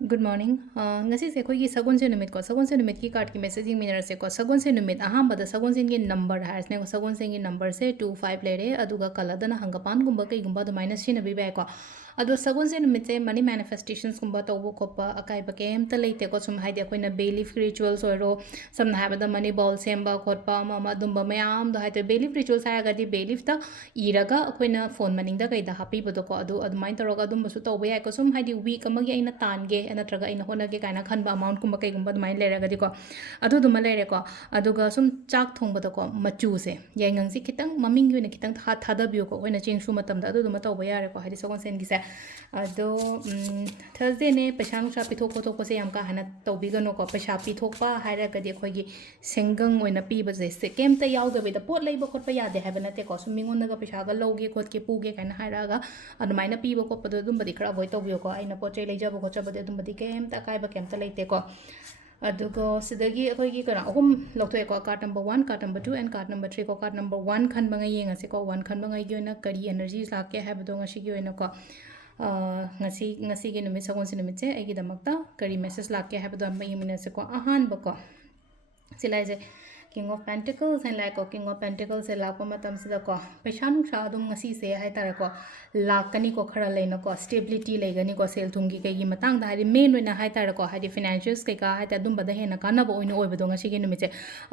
Good morning. Ngasi se koi ki sagun se numit ko sagun se numit ki card ki messaging minor se ko sagun se numit aham bada sagun se ki number has ne ko sagun se ki number se 25 le re aduga kala dana hangapan gumba kai gumba do minus sin bi ba ko ado sagun se numit se money manifestations gumba to bo ko pa akai ba kem ta leite ko sum haide ko na belief rituals oro sam na ha da money ball semba ko pa ma dum ba mayam do haide belief rituals ha ga di belief ta iraga ko na phone maning da kai da happy bodo ko adu admain toroga dum su to ba ya ko sum haide week amagi aina tange नत्रगा इन होनगे काना खनबा amount कुंबा कईगुंबा दुमाइन लेरगदि को अदु दुमा लेरे को अदुगा सुम चाक थोंबदा को मचू से याइंगंग से खितंग ममिंग युने खितंग थादबियो को होइना Cheng सु मतमदा अदु दुमा तौबा यारे को हादि सगोन सेन गिसे अदो थर्सडे ने पैसा नुसा पिथोक खोथोक से याम का हना तौबिगनो को पैसा पिथोकपा हायरगदि अखोगी सेंगंग ओइना पीबजे से केमता यावदबेदा पोट लेबा खोटपा यादे हायबा नते को सुम मिंगोनगा पैसा गा लौगे खोटके पुगे काना हायरागा अदुमाइना पीबा खोपदो दुमबदि खरा अवॉइड तौबियो को आइना पोचे लेजबो खोचबदि दुमबदि केमता कायबा केमता लेते को अदुगो सिदगी अखोगी करा अहुम लौथोए को card number 1 card number 2 and card number 3 को कार्ड नंबर 1 खनबंगा येंगसे को 1 खनबंगा योना करी एनर्जी लाके हायबदो ngasi gi oina ko ngasi gi numit sagon se numit se agi damakta kari message lakke haibado amma yimina se ko ahan ba ko silai je King of Pentacles and like King of Pentacles se lakpa matam sida ko paisa nungsa adum ngasi se hai tare ko lakani ko khara leina ko stability legani ko sel thungi kai gi matang da hari main oina hai tare ko hari financials kai ka hai ta dum bada hena kana bo oina oibado ngasi gi numit se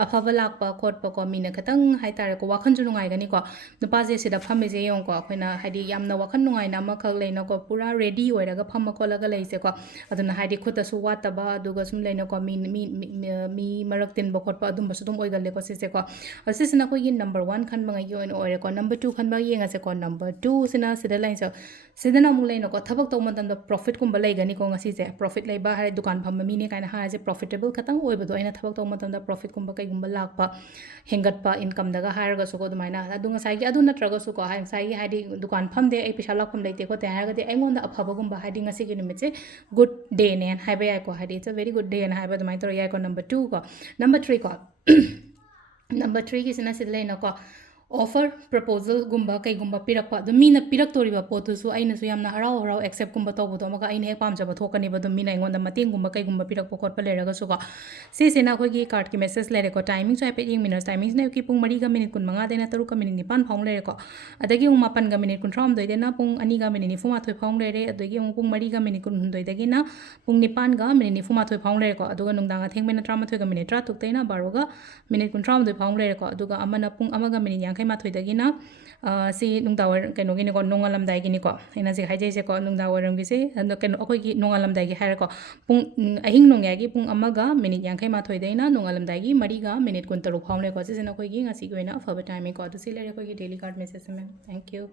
afaba lakpa khotpa ko mina khatang hai tare ko wakhan ju nungai gani ko nupa je sida phamme je yong ko khoina hari yamna wakhan nungai na ma khak leina ko pura ready oiraga phamma ko laga leise ko aduna hari khuta su wata ba aduga sum leina ko mi marak tin bo khotpa adum basu dum गले को सिसे को असिसना को ये number 1 खन मंगा यो इन ओरे को number 2 खन बा येंगा से को नंबर 2 सिना सिदा लाइन से सिदना मु लाइन को थबक तो मतन द प्रॉफिट कुम बलै गनी को ngasi से प्रॉफिट लै बा हारे दुकान फम मी ने काइन हा जे प्रॉफिटेबल खतंग ओइ बदो आइना थबक तो मतन द प्रॉफिट कुम कै गुम लाक पा हेंगत पा इनकम दगा हायर ग सो को दुमाइना अदु ngasi gi अदु नत्रग सो को हाय sai gi हादि दुकान फम दे ai पैसा लाक फम लैते को ते हाय गदि आइंगोन द अफबा गुम बा हादि ngasi gi निमित से गुड डे ने हायबा याय को हादि it's a very good day and हायबा दुमाइ तो याय को नंबर 2 को नंबर 3 को नंबर 3 की सिना सिद लेना को ऑफर प्रपोजल गुम्बा कई गुम्बा पिरक मीना पिरक तोरीबा पोतुसु अइनसु यामना हराव हराव एक्सेप्ट गुम्बा तौबदो मगा अइने हेक पामजबा थोकनी बदो मीना इंगोंदा मतेंग गुम्बा कई गुम्बा पिरक पोखोट प लेरगसु को सिसेना खोगी कार्ड की मैसेज लेरे को टाइमिंग सो पे इंग मिनट्स टाइमिंग ने की पुंग 4 गा मिनिट 15 देना 3 का मिनिट 9 फाउंग लेरे को अदगी उम 8 गा मिनिट 13 दोइ देना पुंग 2 गा मिनिट 9 फाउंग लेरे अदगी उम पुंग 4 गा मिनिट 19 दगी ना पुंग 9 गा मिनिट 9 फाउंग लेरे को अदुगा नुंगदांगा थेंगमेना 13 गा मिनिट 3 देना 12 गा मिनिट 13 फाउंग लेरे को अदुगा अमना पुंग 1 गा मिनिट 51 दगी ना सी नुंगदावर कनो गिनी को नोंगालमदाई गिनी को एना से हाइजे से को नुंगदावरम गिसे कनो अखोई की नोंगालमदाई गी हायर को पुंग अहिंग नोंग्यागी पुंग अमगा मिनिट 51 दैना नोंगालमदाई गी 4 गा मिनिट 13 फाउंग ले को से न अखोई गी ngasi गोइना अफबा टाइमिंग को अदु से लेरे को गी डेली कार्ड मैसेज में थैंक यू